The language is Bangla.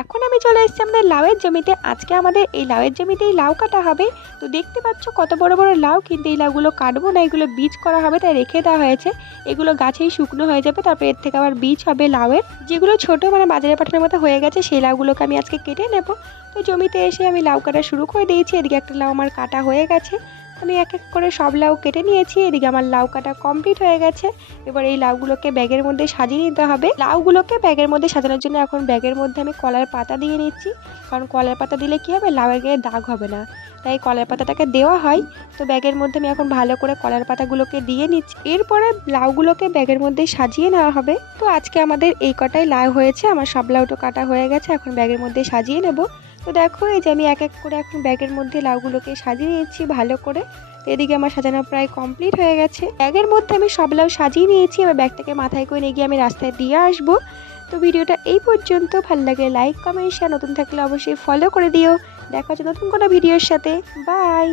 এখন আমি চলে এসেছি আমাদের লাউয়ের জমিতে। আজকে আমাদের এই লাউয়ের জমিতেই লাউ কাটা হবে। তো দেখতে পাচ্ছ কত বড় বড় লাউ, কিন্তু এই লাউগুলো কাটবো না, এগুলো বীজ করা হবে, তাই রেখে দেওয়া হয়েছে। এগুলো গাছেই শুকনো হয়ে যাবে, তারপর এর থেকে আবার বীজ হবে লাউয়ের। যেগুলো ছোট মানে বাজারে পাঠানোর মতো হয়ে গেছে, সেই লাউগুলোকে আমি আজকে কেটে নেব। তো জমিতে এসে আমি লাউ কাটা শুরু করে দিয়েছি। এদিকে একটা লাউ আমার কাটা হয়ে গেছে, আমি এক এক করে সব লাউ কেটে নিয়েছি। এদিকে আমার লাউ কাটা কমপ্লিট হয়ে গেছে। এবার এই লাউগুলোকে ব্যাগের মধ্যে সাজিয়ে নিতে হবে। লাউগুলোকে ব্যাগের মধ্যে সাজানোর জন্য এখন ব্যাগের মধ্যে আমি কলার পাতা দিয়ে নিচ্ছি, কারণ কলার পাতা দিলে কি হবে, লাউয়ের গায়ে দাগ হবে না, তাই কলার পাতাটাকে দেওয়া হয়। তো ব্যাগের মধ্যে আমি এখন ভালো করে কলার পাতাগুলোকে দিয়ে নিচ্ছি। এরপরে লাউগুলোকে ব্যাগের মধ্যে সাজিয়ে নেওয়া হবে। তো আজকে আমাদের এই কটাই লাউ হয়েছে, আমার সব লাউটো কাটা হয়ে গেছে, এখন ব্যাগের মধ্যে সাজিয়ে নেব। তো দেখো এই যে আমি এক এক করে এখন ব্যাগের মধ্যে লাউগুলোকে সাজিয়ে নিচ্ছি ভালো করে। তো এদিকে আমার সাজানো প্রায় কমপ্লিট হয়ে গেছে। ব্যাগের মধ্যে আমি সব লাউ সাজিয়ে নিয়েছি, এবার ব্যাগটাকে মাথায় করে নিয়ে গিয়ে আমি রাস্তায় দিয়ে আসবো। তো ভিডিওটা এই পর্যন্ত, ভালো লাগলে লাইক কমেন্ট শেয়ার, নতুন থাকলে অবশ্যই ফলো করে দিও। দেখা হচ্ছে নতুন কোনো ভিডিওর সাথে। বাই।